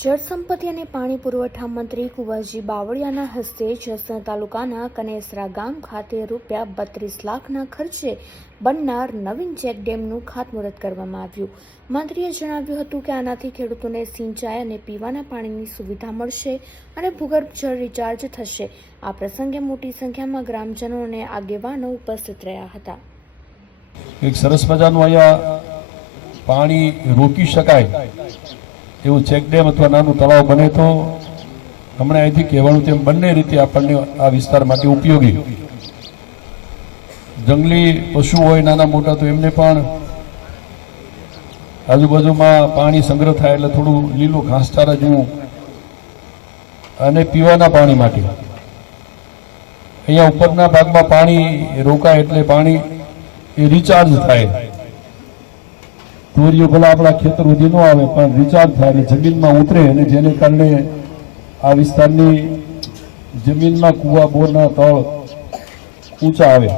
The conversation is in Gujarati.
જળસંપત્તિ અને પાણી પુરવઠા મંત્રી કુંવરજી બાવળિયાના હસ્તે જસણ તાલુકાના કનેસરા ગામ ખાતે રૂપિયા બત્રીસ લાખના ખર્ચે બનનાર નવીન ચેકડેમનું ખાતમુહૂર્ત કરવામાં આવ્યું. મંત્રીએ જણાવ્યું હતું કે આનાથી ખેડૂતોને સિંચાઈ અને પીવાના પાણીની સુવિધા મળશે અને ભૂગર્ભ જળ રિચાર્જ થશે. આ પ્રસંગે મોટી સંખ્યામાં ગ્રામજનો અને આગેવાનો ઉપસ્થિત રહ્યા હતા. એક સરસ મજાનું અહીંયા પાણી રોકી શકાય. એવું ચેકડેમ અથવા નાનું તળાવ બને તો હમણાં અહીંથી કહેવાનું તેમ બંને રીતે આપણને આ વિસ્તાર માટે ઉપયોગી. જંગલી પશુ હોય, નાના મોટા, તો એમને પણ આજુબાજુમાં પાણી સંગ્રહ થાય એટલે થોડું લીલું ઘાસચારા જેવું અને પીવાના પાણી માટે. અહીંયા ઉપરના ભાગમાં પાણી રોકાય એટલે પાણી એ રિચાર્જ થાય. તુરિયો ભલા આપણા ખેતર સુધી ન આવે, પણ રિચાર્જ થાય અને જમીનમાં ઉતરે અને જેને કારણે આ વિસ્તારની જમીનમાં કુવા, બોરના તળ ઊંચા આવે.